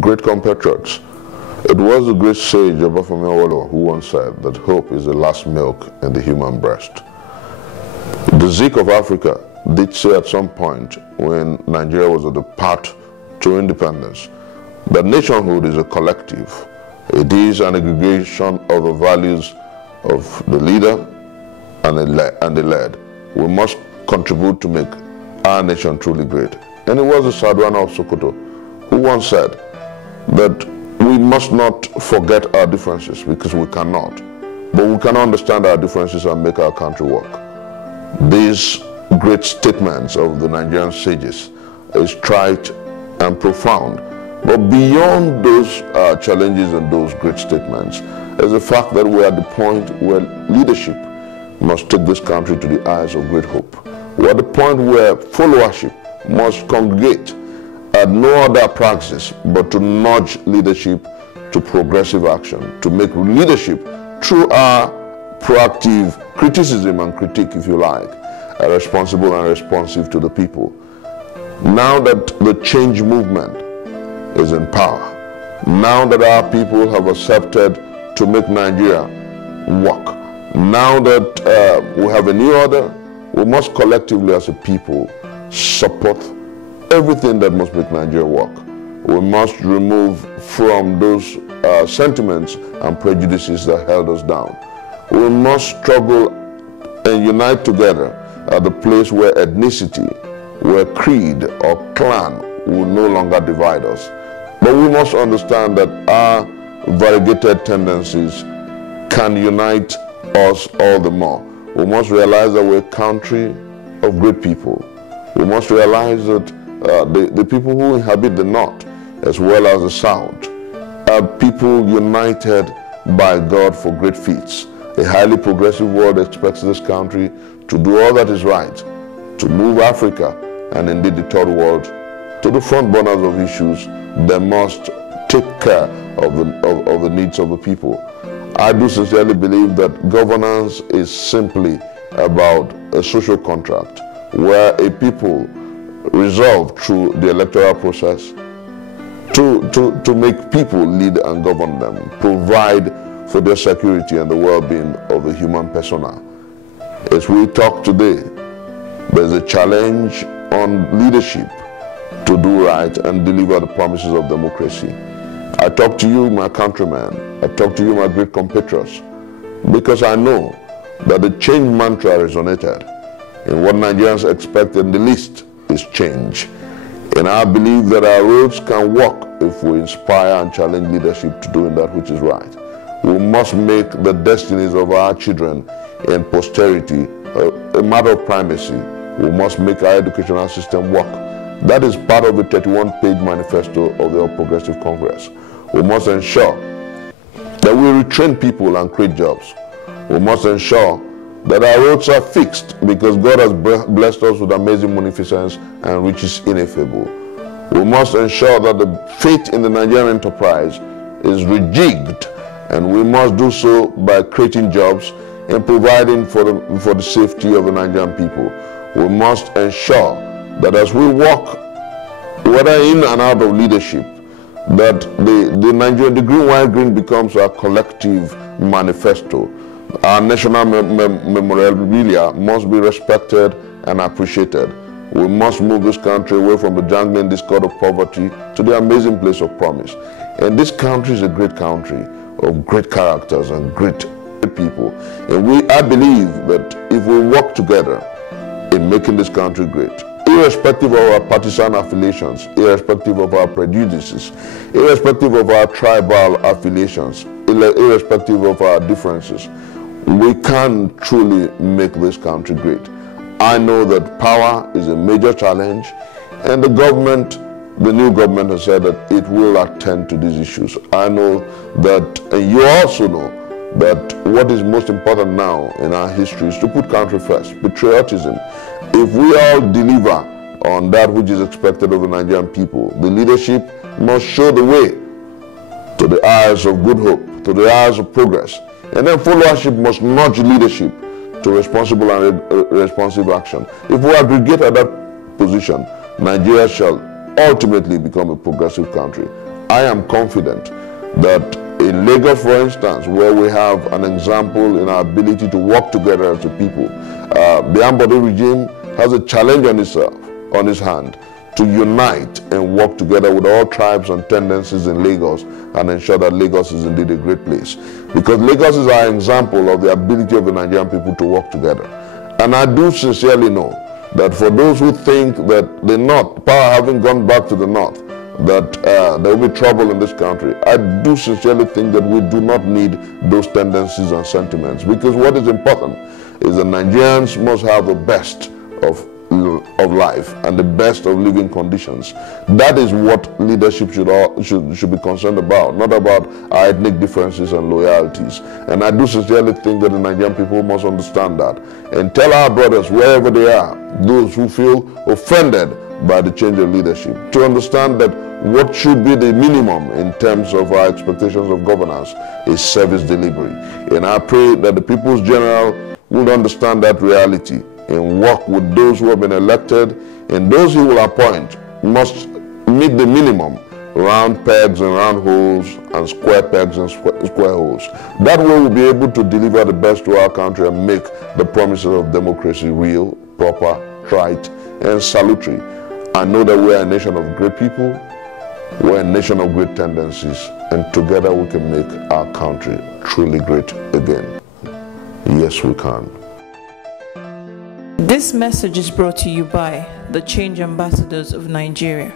Great compatriots, it was the great sage Prof who once said that hope is the last milk in the human breast. The Zik of Africa did say at some point when Nigeria was on the path to independence that nationhood is a collective. It is an aggregation of the values of the leader and the led. We must contribute to make our nation truly great. And it was the Sardauna of Sokoto who once said that we must not forget our differences, because we cannot. But we can understand our differences and make our country work. These great statements of the Nigerian sages is trite and profound. But beyond those challenges and those great statements is the fact that we're at the point where leadership must take this country to the eyes of great hope. We're at the point where followership must congregate at no other praxis but to nudge leadership to progressive action, to make leadership through our proactive criticism and critique, if you like, responsible and responsive to the people. Now that the change movement is in power, now that our people have accepted to make Nigeria work, now that we have a new order, we must collectively as a people support everything that must make Nigeria work. We must remove from those sentiments and prejudices that held us down. We must struggle and unite together at the place where ethnicity, where creed or clan will no longer divide us. But we must understand that our variegated tendencies can unite us all the more. We must realize that we're a country of great people. We must realize that the people who inhabit the north as well as the south are people united by God for great feats. A highly progressive world expects this country to do all that is right, to move Africa and indeed the third world to the front burners of issues that must take care of the needs of the people. I do sincerely believe that governance is simply about a social contract where a people resolve through the electoral process to make people lead and govern them, provide for their security and the well-being of the human persona. As we talk today, there's a challenge on leadership to do right and deliver the promises of democracy. I talk to you, my countrymen, I talk to you, my great compatriots, because I know that the change mantra resonated in what Nigerians expected the least is change. And I believe that our roads can walk if we inspire and challenge leadership to doing that which is right. We must make the destinies of our children and posterity a matter of primacy. We must make our educational system work. That is part of the 31-page manifesto of the All Progressive Congress. We must ensure that we retrain people and create jobs. We must ensure that our roads are fixed because God has blessed us with amazing munificence and riches ineffable. We must ensure that the faith in the Nigerian enterprise is rejigged, and we must do so by creating jobs and providing for the safety of the Nigerian people. We must ensure that as we walk, whether in and out of leadership, that the green, white, green becomes our collective manifesto. Our national memorabilia must be respected and appreciated. We must move this country away from the jangling discord of poverty to the amazing place of promise. And this country is a great country of great characters and great people. And I believe that if we work together in making this country great, irrespective of our partisan affiliations, irrespective of our prejudices, irrespective of our tribal affiliations, irrespective of our differences, we can truly make this country great. I know that power is a major challenge, and the new government has said that it will attend to these issues. I know that, and you also know, that what is most important now in our history is to put country first, patriotism. If we all deliver on that which is expected of the Nigerian people, the leadership must show the way to the eyes of good hope, to the eyes of progress. And then followership must nudge leadership to responsible and responsive action. If we aggregate at that position, Nigeria shall ultimately become a progressive country. I am confident that in Lagos, for instance, where we have an example in our ability to work together as a people, the Ambode regime has a challenge on its hand to unite and work together with all tribes and tendencies in Lagos and ensure that Lagos is indeed a great place. Because Lagos is our example of the ability of the Nigerian people to work together. And I do sincerely know that for those who think that the North, power having gone back to the North, that there will be trouble in this country, I do sincerely think that we do not need those tendencies and sentiments, because what is important is that Nigerians must have the best of life and the best of living conditions. That is what leadership should be concerned about, not about our ethnic differences and loyalties. And I do sincerely think that the Nigerian people must understand that and tell our brothers wherever they are, those who feel offended by the change of leadership, to understand that what should be the minimum in terms of our expectations of governance is service delivery. And I pray that the People's General will understand that reality and work with those who have been elected, and those he will appoint must meet the minimum: round pegs and round holes, and square pegs and square holes. That way we'll be able to deliver the best to our country and make the promises of democracy real, proper, trite, and salutary. I know that we're a nation of great people, we're a nation of great tendencies, and together we can make our country truly great again. Yes, we can. This message is brought to you by the Change Ambassadors of Nigeria.